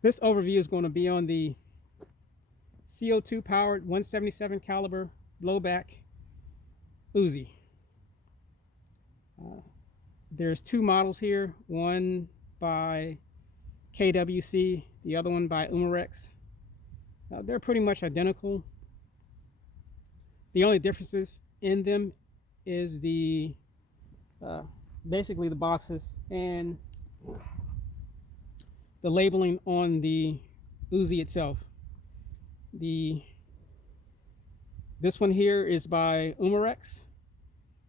This overview is going to be on the CO2 powered 177 caliber blowback Uzi. There's two models here, one by KWC, the other one by Umarex. They're pretty much identical. The only differences in them is the basically the boxes and the labeling on the Uzi itself. This one here is by Umarex,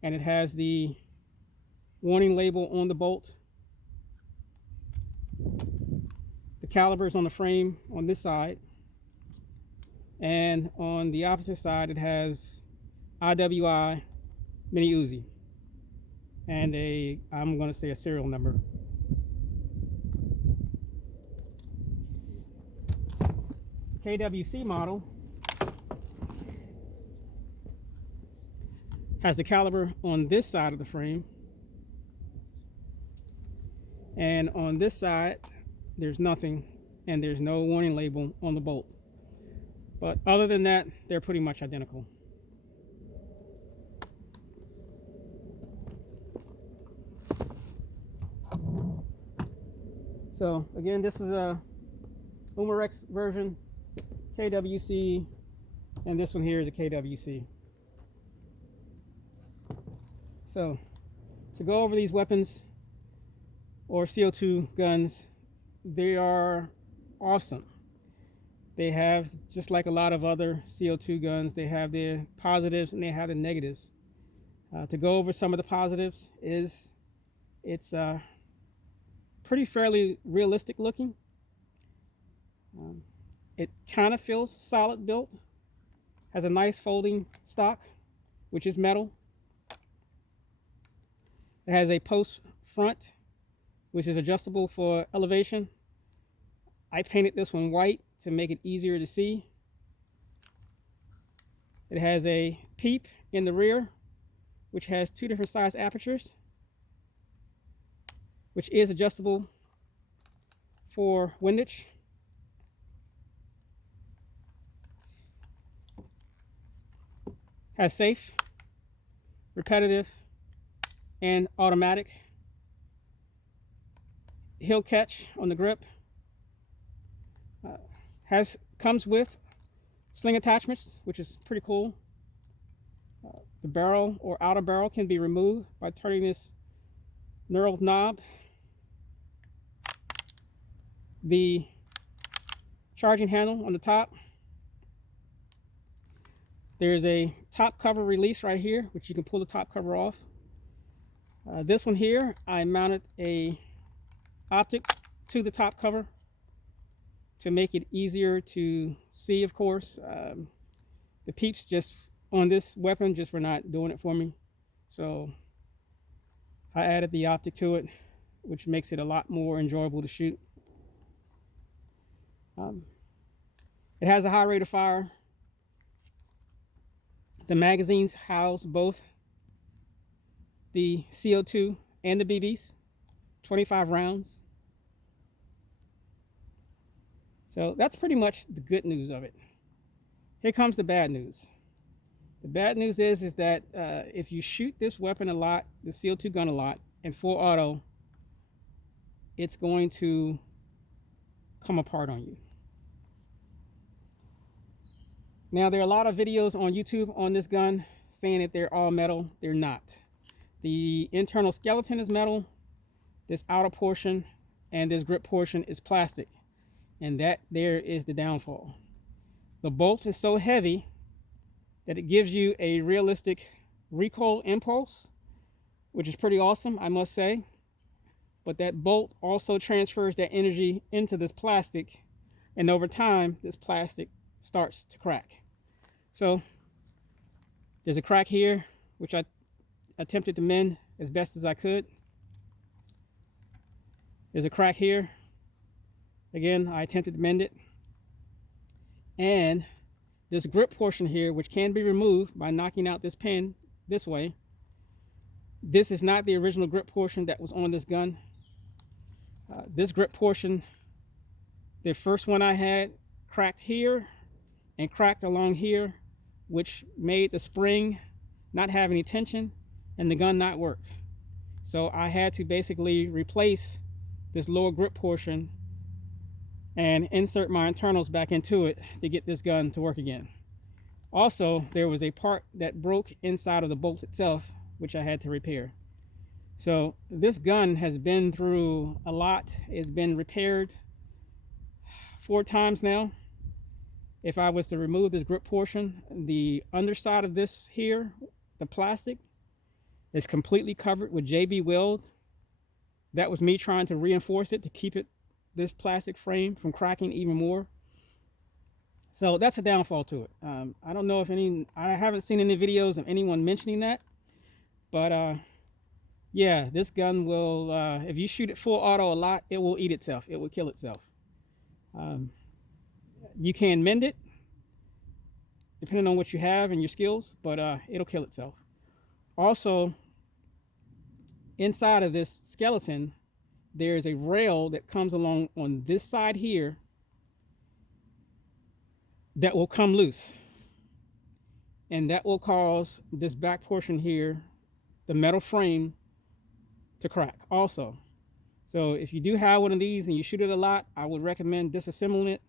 and it has the warning label on the bolt. The caliber is on the frame on this side, and on the opposite side it has IWI Mini Uzi and I'm going to say a serial number. KWC model has the caliber on this side of the frame, and on this side there's nothing, and there's no warning label on the bolt. But other than that, they're pretty much identical. So again, this is a Umarex version, KWC, and this one here is a KWC. So to go over these weapons or CO2 guns, they are awesome. They have, just like a lot of other CO2 guns, they have their positives and they have the negatives. To go over some of the positives is it's pretty fairly realistic looking. It kind of feels solid built, has a nice folding stock, which is metal. It has a post front, which is adjustable for elevation. I painted this one white to make it easier to see. It has a peep in the rear, which has two different size apertures, which is adjustable for windage. Has safe, repetitive, and automatic. Hill catch on the grip. Comes with sling attachments, which is pretty cool. The barrel or outer barrel can be removed by turning this knurled knob. The charging handle on the top. There's a top cover release right here, which you can pull the top cover off. This one here, I mounted a optic to the top cover to make it easier to see, of course. The peeps just on this weapon just were not doing it for me, so I added the optic to it, which makes it a lot more enjoyable to shoot. It has a high rate of fire. The magazines house both the CO2 and the BBs, 25 rounds. So that's pretty much the good news of it. Here comes the bad news. The bad news is that if you shoot this weapon a lot, the CO2 gun a lot, in full auto, it's going to come apart on you. Now, there are a lot of videos on YouTube on this gun saying that they're all metal. They're not. The internal skeleton is metal, this outer portion and this grip portion is plastic, and that there is the downfall. The bolt is so heavy that it gives you a realistic recoil impulse, which is pretty awesome, I must say. But that bolt also transfers that energy into this plastic, and over time this plastic starts to crack. So there's a crack here, which I attempted to mend as best as I could. There's a crack here. Again, I attempted to mend it. And this grip portion here, which can be removed by knocking out this pin this way. This is not the original grip portion that was on this gun. This grip portion The first one I had cracked here and cracked along here, which made the spring not have any tension and the gun not work. So I had to basically replace this lower grip portion and insert my internals back into it to get this gun to work again. Also, there was a part that broke inside of the bolt itself, which I had to repair. So this gun has been through a lot. It's been repaired 4 times now. If I was to remove this grip portion, the underside of this here, the plastic, is completely covered with JB Weld. That was me trying to reinforce it to keep it, this plastic frame, from cracking even more. So that's a downfall to it. I don't know if I haven't seen any videos of anyone mentioning that, but yeah, this gun will, if you shoot it full auto a lot, it will eat itself. It will kill itself. You can mend it depending on what you have and your skills, but it'll kill itself. Also, inside of this skeleton, there's a rail that comes along on this side here that will come loose, and that will cause this back portion here, the metal frame, to crack also. So if you do have one of these and you shoot it a lot, I would recommend disassembling it,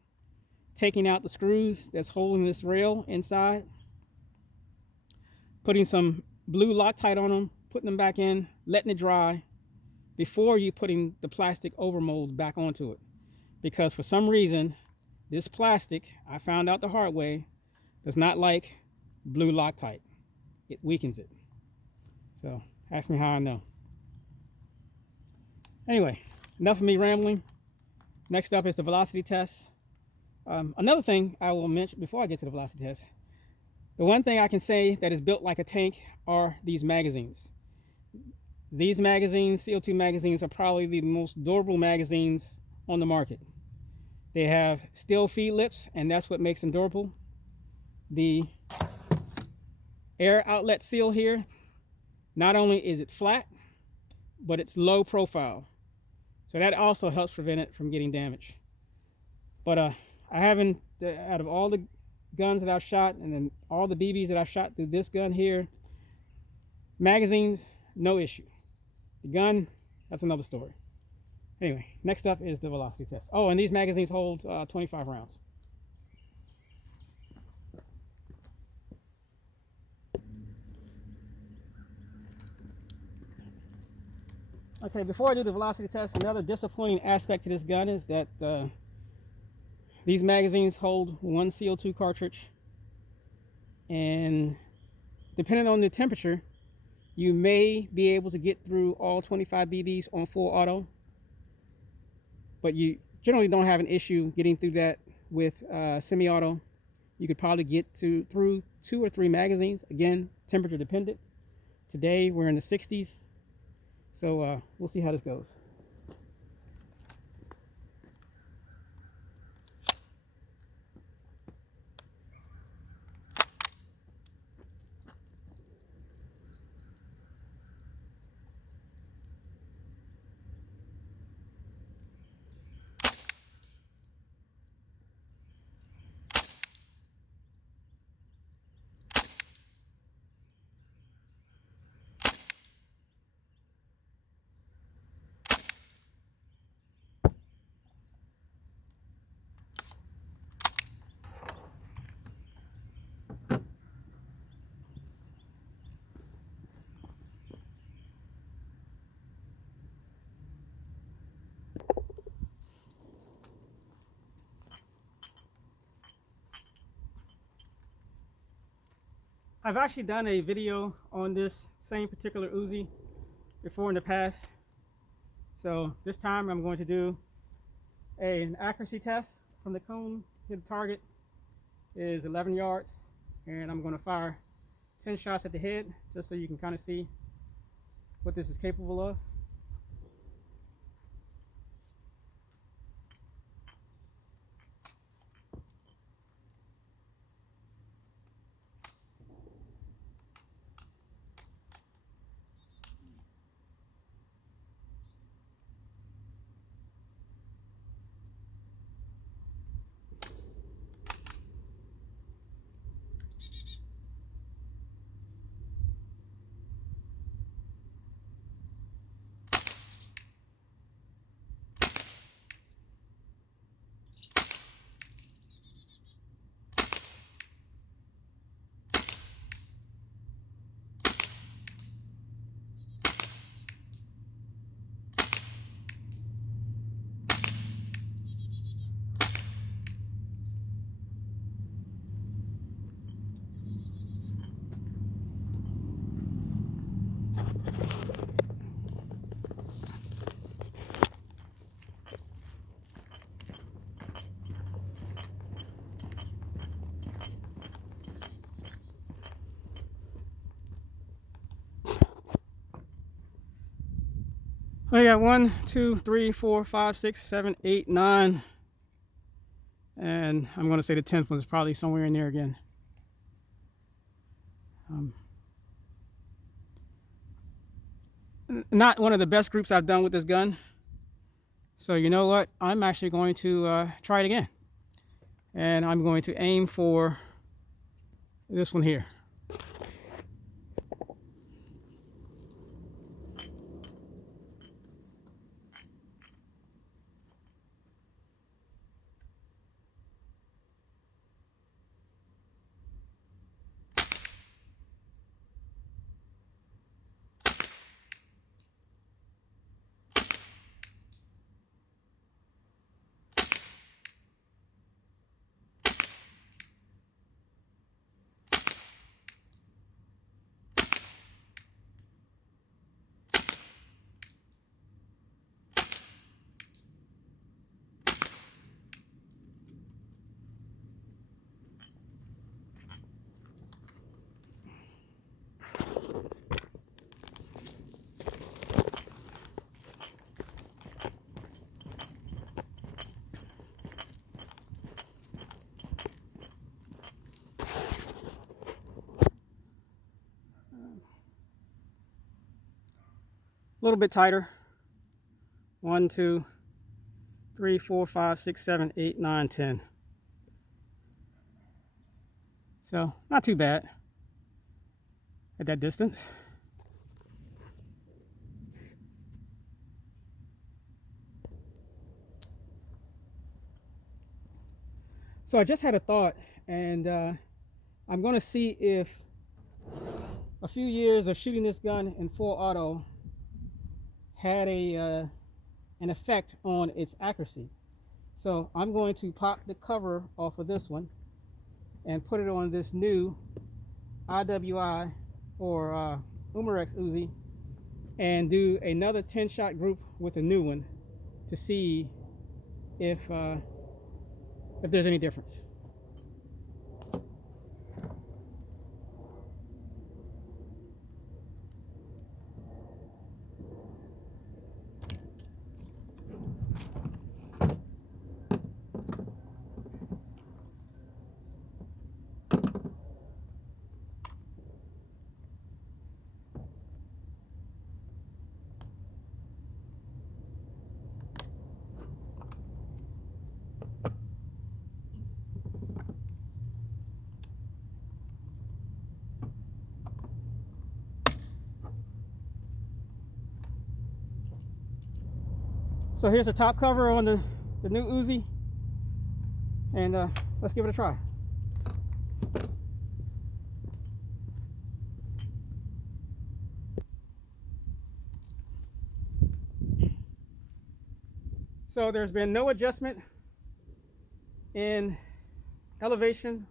taking out the screws that's holding this rail inside, putting some blue Loctite on them, putting them back in, letting it dry before you putting the plastic overmold back onto it. Because for some reason, this plastic, I found out the hard way, does not like blue Loctite. It weakens it. So ask me how I know. Anyway, enough of me rambling. Next up is the velocity test. Another thing I will mention before I get to the velocity test, the one thing I can say that is built like a tank are these magazines. These magazines, CO2 magazines, are probably the most durable magazines on the market. They have steel feed lips, and that's what makes them durable. The air outlet seal here, not only is it flat, but it's low profile. So that also helps prevent it from getting damaged. But I haven't, out of all the guns that I've shot and then all the BBs that I've shot through this gun here, magazines, no issue. The gun, that's another story. Anyway, next up is the velocity test. Oh, and these magazines hold 25 rounds. Okay, before I do the velocity test, another disappointing aspect to this gun is that these magazines hold 1 CO2 cartridge, and depending on the temperature, you may be able to get through all 25 BBs on full auto, but you generally don't have an issue getting through that with semi-auto. You could probably get through 2 or 3 magazines, again, temperature dependent. Today we're in the 60s, so we'll see how this goes. I've actually done a video on this same particular Uzi before in the past. So this time I'm going to do an accuracy test from the cone to the target is 11 yards, and I'm going to fire 10 shots at the head just so you can kind of see what this is capable of. I got 1, 2, 3, 4, 5, 6, 7, 8, 9. And I'm going to say the 10th one is probably somewhere in there again. Not one of the best groups I've done with this gun. So you know what? I'm actually going to try it again. And I'm going to aim for this one here. A little bit tighter. 1, 2, 3, 4, 5, 6, 7, 8, 9, 10. So not too bad at that distance. So I just had a thought, and I'm going to see if a few years of shooting this gun in full auto had an effect on its accuracy. So I'm going to pop the cover off of this one and put it on this new IWI or Umarex Uzi and do another 10-shot group with a new one to see if there's any difference. So here's the top cover on the new Uzi, and let's give it a try. So there's been no adjustment in elevation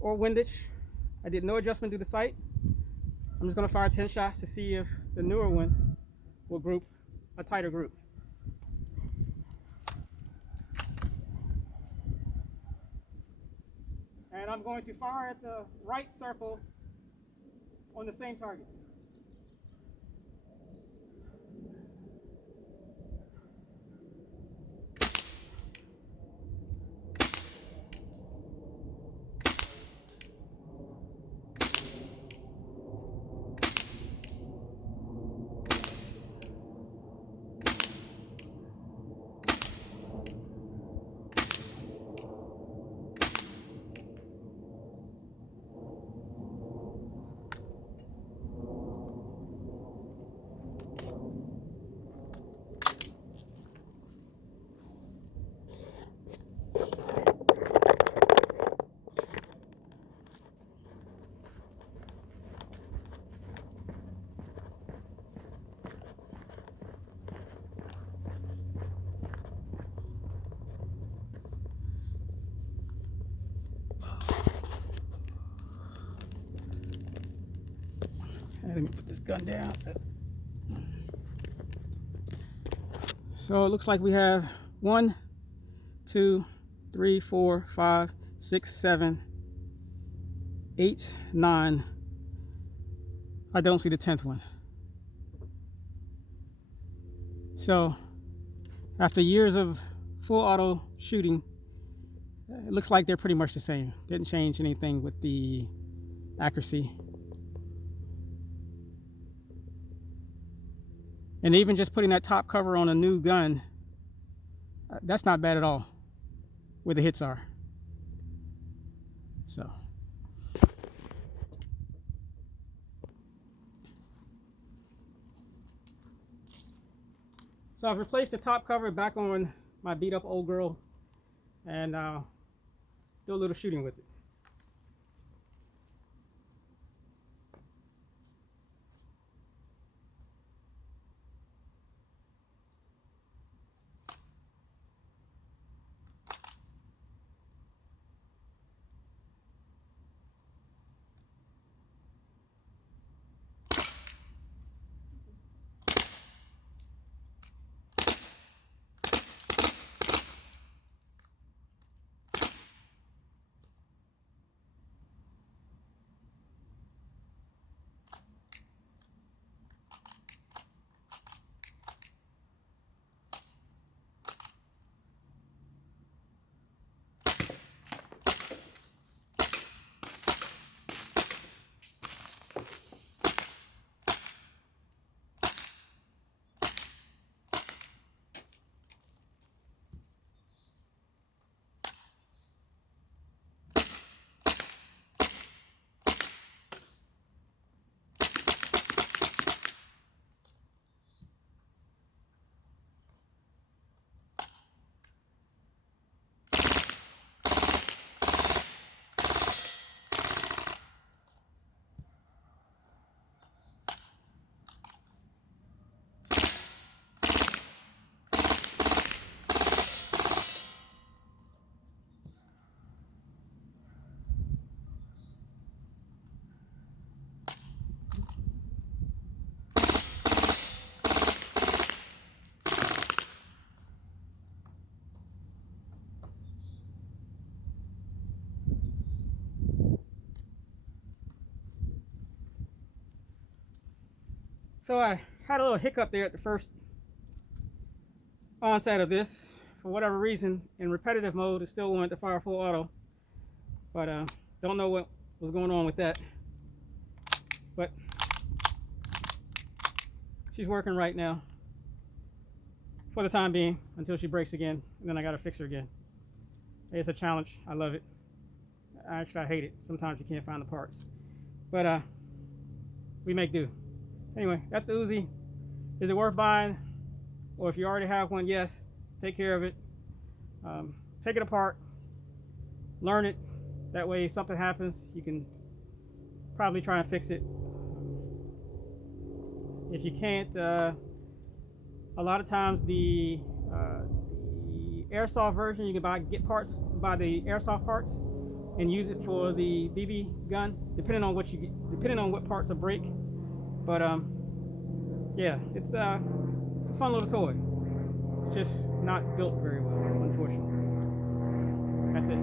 or windage. I did no adjustment to the sight. I'm just going to fire 10 shots to see if the newer one will group a tighter group. And I'm going to fire at the right circle on the same target. Let me put this gun down. So it looks like we have 1, 2, 3, 4, 5, 6, 7, 8, 9. I don't see the 10th one. So after years of full auto shooting, it looks like they're pretty much the same. Didn't change anything with the accuracy. And even just putting that top cover on a new gun, that's not bad at all where the hits are. So I've replaced the top cover back on my beat up old girl, and do a little shooting with it. So I had a little hiccup there at the first onset of this. For whatever reason, in repetitive mode, it still wanted to fire full auto. But don't know what was going on with that. But she's working right now for the time being until she breaks again, and then I gotta fix her again. It's a challenge. I love it. Actually, I hate it. Sometimes you can't find the parts. But we make do. Anyway, that's the Uzi. Is it worth buying? Or if you already have one, yes, take care of it. Take it apart, learn it. That way if something happens, you can probably try and fix it. If you can't, a lot of times the airsoft version, you can buy the airsoft parts and use it for the BB gun, depending on what parts will break. But yeah, it's a fun little toy. It's just not built very well, unfortunately. That's it.